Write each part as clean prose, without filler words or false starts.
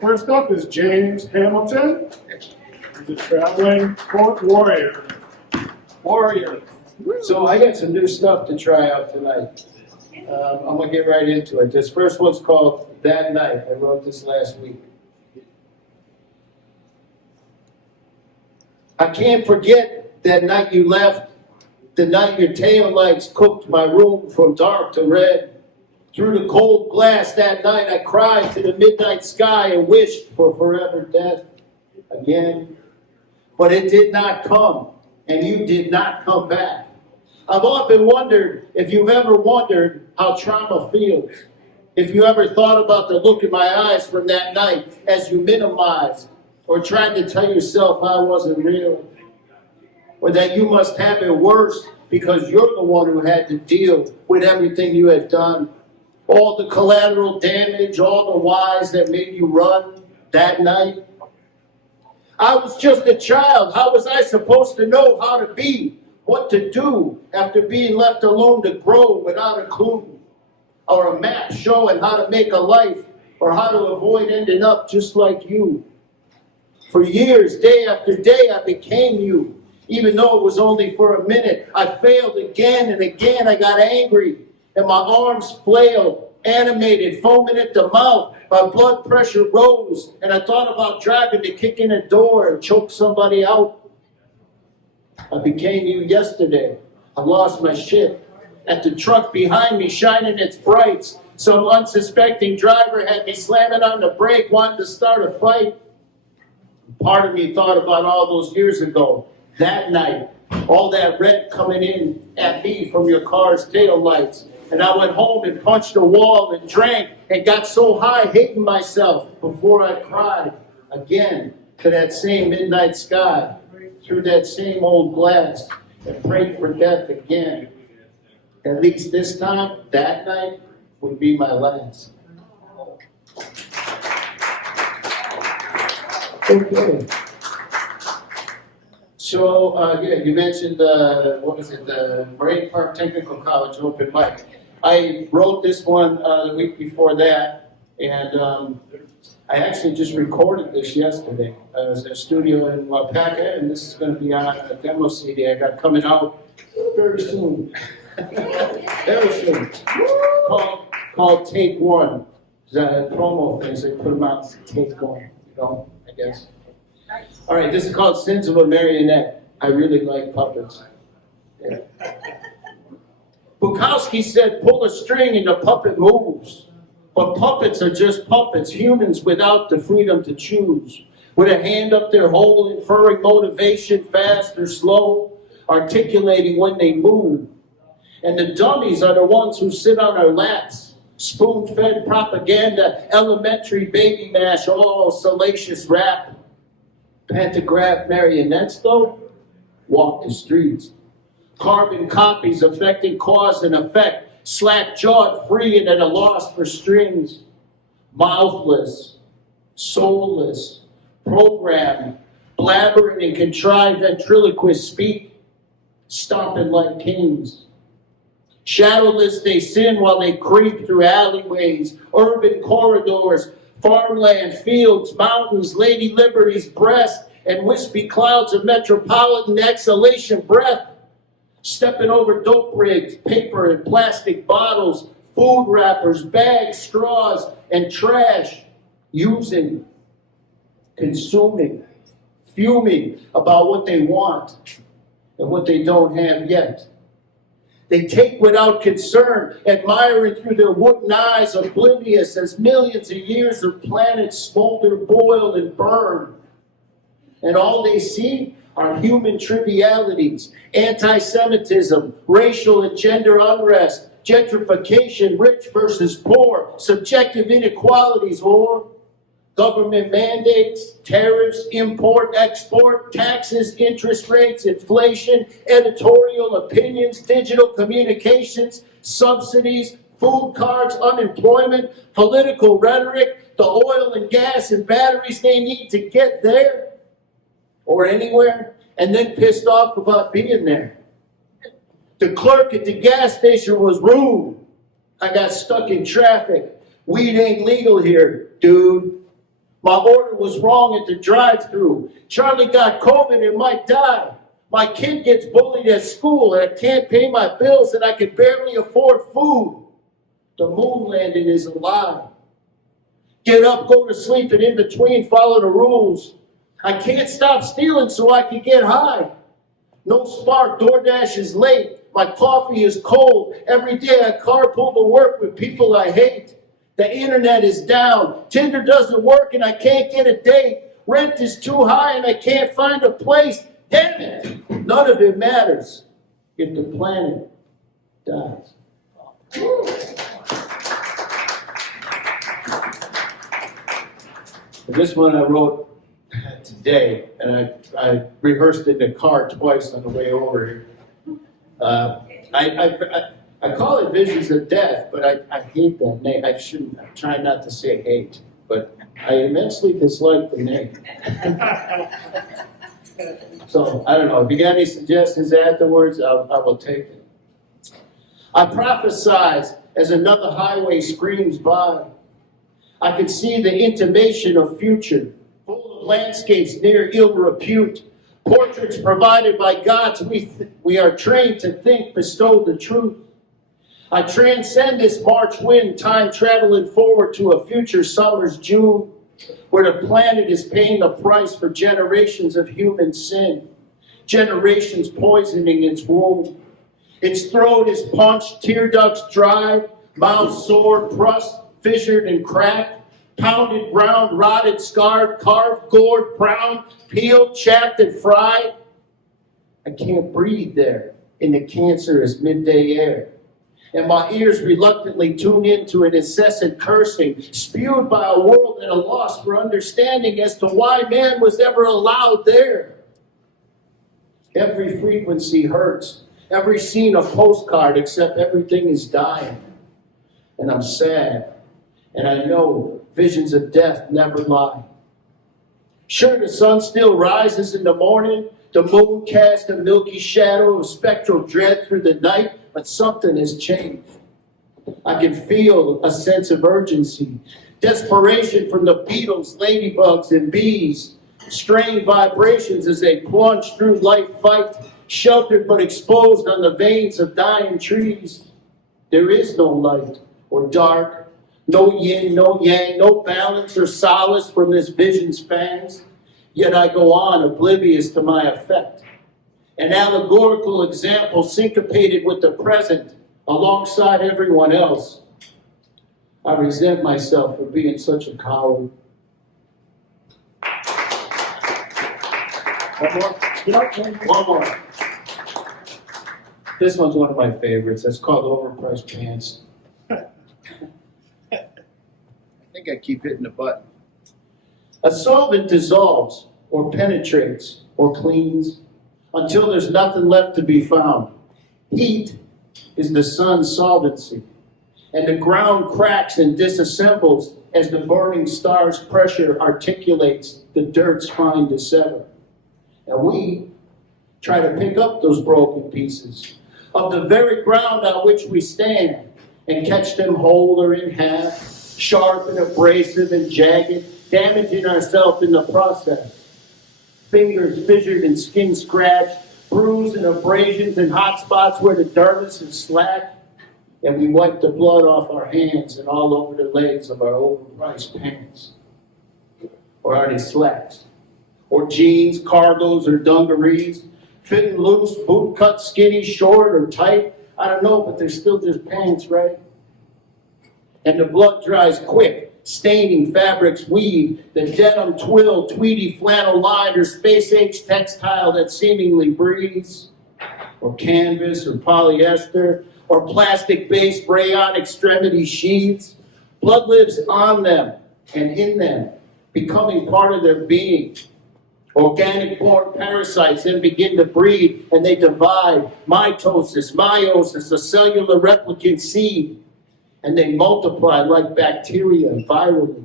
First up is James Hamilton. He's a traveling court warrior. Warrior. So I got some new stuff to try out tonight. I'm going to get right into it. This first one's called That Night. I wrote this last week. I can't forget that night you left, the night your tail lights cooked my room from dark to red. Through the cold glass that night I cried to the midnight sky and wished for forever death again. But it did not come, and you did not come back. I've often wondered if you've ever wondered how trauma feels. If you ever thought about the look in my eyes from that night as you minimized or tried to tell yourself I wasn't real. Or that you must have it worse because you're the one who had to deal with everything you had done. All the collateral damage, all the whys that made you run that night. I was just a child. How was I supposed to know how to be? What to do after being left alone to grow without a clue, or a map showing how to make a life, or how to avoid ending up just like you. For years, day after day, I became you, even though it was only for a minute. I failed again and again. I got angry, and my arms flailed, animated, foaming at the mouth. My blood pressure rose, and I thought about driving to kick in a door and choke somebody out. I became you yesterday. I lost my shit. At the truck behind me, shining its brights, some unsuspecting driver had me slamming on the brake, wanting to start a fight. Part of me thought about all those years ago, that night, all that red coming in at me from your car's taillights. And I went home and punched a wall and drank and got so high hating myself before I cried again to that same midnight sky. Through that same old glass and prayed for death again. At least this time, that night, would be my last. Okay. So, you mentioned, the Moraine Park Technical College open mic. I wrote this one the week before that, and I actually just recorded this yesterday. I was in a studio in Wapaka, and this is going to be on a demo CD I got coming out very soon. Very soon. Called Take One. The promo things, they put them out as Take One, I guess. All right, this is called Sins of a Marionette. I really like puppets. Yeah. Bukowski said, pull a string and the puppet moves. But puppets are just puppets, humans without the freedom to choose. With a hand up their hole, inferring motivation, fast or slow, articulating when they move. And the dummies are the ones who sit on our laps, spoon-fed propaganda, elementary baby mash, all salacious rap. Pantograph marionettes, though, walk the streets. Carbon copies affecting cause and effect. Slack-jawed, free and at a loss for strings, mouthless, soulless, programmed, blabbering and contrived ventriloquists speak, stomping like kings. Shadowless they sin while they creep through alleyways, urban corridors, farmland, fields, mountains, Lady Liberty's breast, and wispy clouds of metropolitan exhalation breath. Stepping over dope rigs, paper and plastic bottles, food wrappers, bags, straws, and trash. Using, consuming, fuming about what they want and what they don't have yet. They take without concern, admiring through their wooden eyes, oblivious as millions of years of planets smolder, boil, and burn. And all they see are human trivialities, anti-Semitism, racial and gender unrest, gentrification, rich versus poor, subjective inequalities, or government mandates, tariffs, import, export, taxes, interest rates, inflation, editorial opinions, digital communications, subsidies, food cards, unemployment, political rhetoric, the oil and gas and batteries they need to get there or anywhere, and then pissed off about being there. The clerk at the gas station was rude. I got stuck in traffic. Weed ain't legal here, dude. My order was wrong at the drive-thru. Charlie got COVID and might die. My kid gets bullied at school and I can't pay my bills and I can barely afford food. The moon landing is a lie. Get up, go to sleep, and in between follow the rules. I can't stop stealing so I can get high. No spark, DoorDash is late. My coffee is cold. Every day I carpool to work with people I hate. The internet is down. Tinder doesn't work and I can't get a date. Rent is too high and I can't find a place. Damn it! None of it matters if the planet dies. This one I wrote today, and I rehearsed it in the car twice on the way over here. I call it Visions of Death, but I hate that name. I shouldn't. I try not to say hate, but I immensely dislike the name. So I don't know. If you got any suggestions afterwards, I will take it. I prophesize as another highway screams by. I could see the intimation of future, full of landscapes near ill repute, portraits provided by gods we are trained to think bestow the truth. I transcend this March wind, time traveling forward to a future summer's June, where the planet is paying the price for generations of human sin, generations poisoning its womb. Its throat is punched, tear ducts dried, mouth sore, crust fissured and cracked, pounded, ground, rotted, scarred, carved, gored, browned, peeled, chapped, and fried. I can't breathe there in the cancerous midday air. And my ears reluctantly tune into an incessant cursing, spewed by a world at a loss for understanding as to why man was ever allowed there. Every frequency hurts, every scene a postcard, except everything is dying. And I'm sad, and I know visions of death never lie. Sure, the sun still rises in the morning, the moon casts a milky shadow of spectral dread through the night, but something has changed. I can feel a sense of urgency, desperation from the beetles, ladybugs, and bees, strange vibrations as they plunge through life fight, sheltered but exposed on the veins of dying trees. There is no light or dark, no yin, no yang, no balance or solace from this vision spans. Yet I go on oblivious to my effect. An allegorical example syncopated with the present alongside everyone else. I resent myself for being such a coward. One more. This one's one of my favorites. It's called Overpriced Pants. I think I keep hitting the button. A solvent dissolves or penetrates or cleans until there's nothing left to be found. Heat is the sun's solvency, and the ground cracks and disassembles as the burning star's pressure articulates the dirt's fine to sever. And we try to pick up those broken pieces of the very ground on which we stand and catch them whole or in half, sharp and abrasive and jagged, damaging ourselves in the process. Fingers fissured and skin scratched, bruised and abrasions and hot spots where the dermis is slack, and we wipe the blood off our hands and all over the legs of our overpriced pants. Or are they slacks? Or jeans, cargos, or dungarees, fitting loose, boot cut, skinny, short, or tight? I don't know, but they're still just pants, right? And the blood dries quick, staining fabrics weave, the denim twill, tweedy flannel line, or space-age textile that seemingly breathes, or canvas, or polyester, or plastic-based rayon extremity sheaths. Blood lives on them and in them, becoming part of their being. Organic-born parasites then begin to breed, and they divide, mitosis, meiosis, a cellular replicant seed, and they multiply like bacteria virally,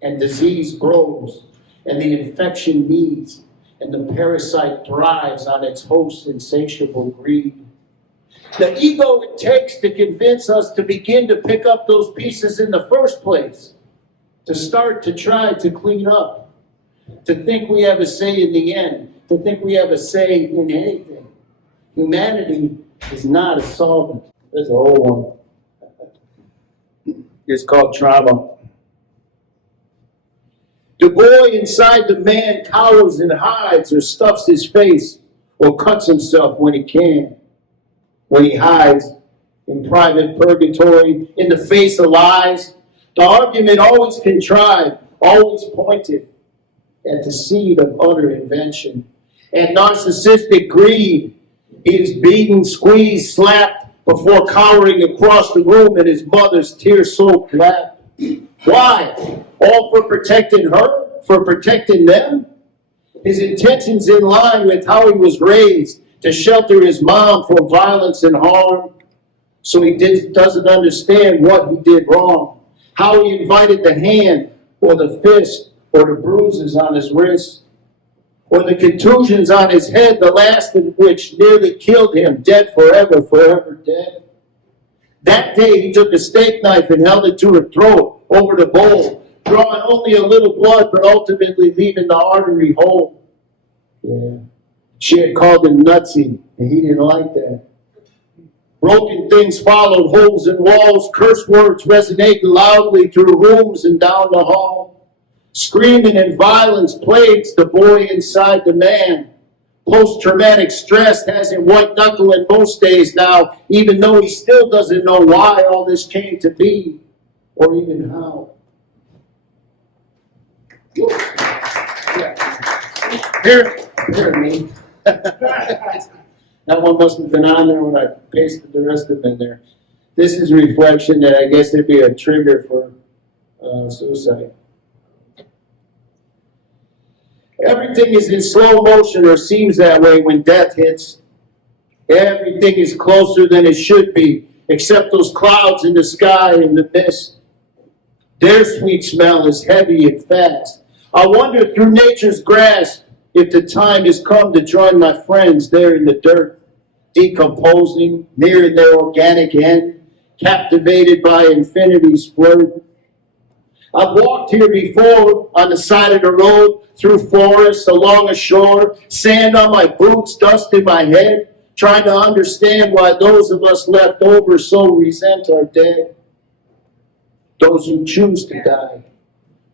and disease grows, and the infection needs, and the parasite thrives on its host's insatiable greed. The ego it takes to convince us to begin to pick up those pieces in the first place, to start to try to clean up, to think we have a say in the end, to think we have a say in anything. Humanity is not a solvent. There's an old one. It's called trauma. The boy inside the man cowers and hides or stuffs his face or cuts himself when he can. When he hides in private purgatory, in the face of lies, the argument always contrived, always pointed at the seed of utter invention. And narcissistic greed, he is beaten, squeezed, slapped before cowering across the room in his mother's tear-soaked lap. Why? All for protecting her? For protecting them? His intentions in line with how he was raised, to shelter his mom from violence and harm. So he doesn't understand what he did wrong. How he invited the hand or the fist or the bruises on his wrist or the contusions on his head, the last of which nearly killed him, dead forever, forever dead. That day he took a steak knife and held it to her throat over the bowl, drawing only a little blood but ultimately leaving the artery whole. Yeah. She had called him nutsy, and he didn't like that. Broken things followed, holes in walls, curse words resonated loudly through rooms and down the hall. Screaming and violence plagues the boy inside the man. Post-traumatic stress has him white-knuckling most days now, even though he still doesn't know why all this came to be, or even how. Hear me. That one must have been on there when I pasted the rest of them in there. This is reflection that I guess it'd be a trigger for suicide. Everything is in slow motion, or seems that way when death hits. Everything is closer than it should be, except those clouds in the sky and the mist. Their sweet smell is heavy and fast. I wander through nature's grasp if the time has come to join my friends there in the dirt, decomposing, nearing their organic end, captivated by infinity's flirt. I've walked here before on the side of the road, through forests, along a shore, sand on my boots, dust in my head, trying to understand why those of us left over so resent our dead. Those who choose to die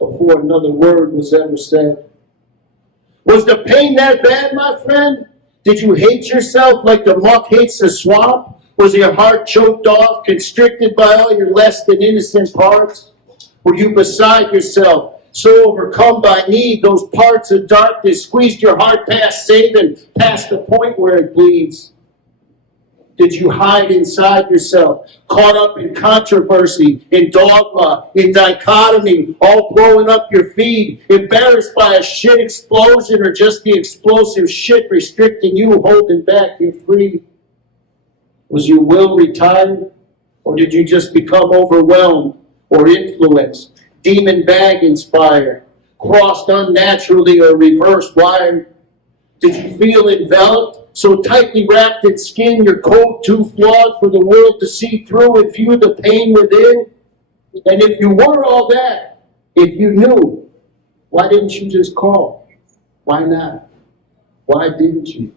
before another word was ever said. Was the pain that bad, my friend? Did you hate yourself like the muck hates the swamp? Was your heart choked off, constricted by all your less than innocent parts? Were you beside yourself, so overcome by need, those parts of darkness squeezed your heart past saving, past the point where it bleeds? Did you hide inside yourself, caught up in controversy, in dogma, in dichotomy, all blowing up your feed, embarrassed by a shit explosion or just the explosive shit restricting you, holding back your free? Was your will retired, or did you just become overwhelmed or influenced, demon bag inspired, crossed unnaturally or reverse wired? Did you feel enveloped, so tightly wrapped in skin, your coat too flawed for the world to see through and view the pain within? And if you were all that, if you knew, why didn't you just call? Why not? Why didn't you?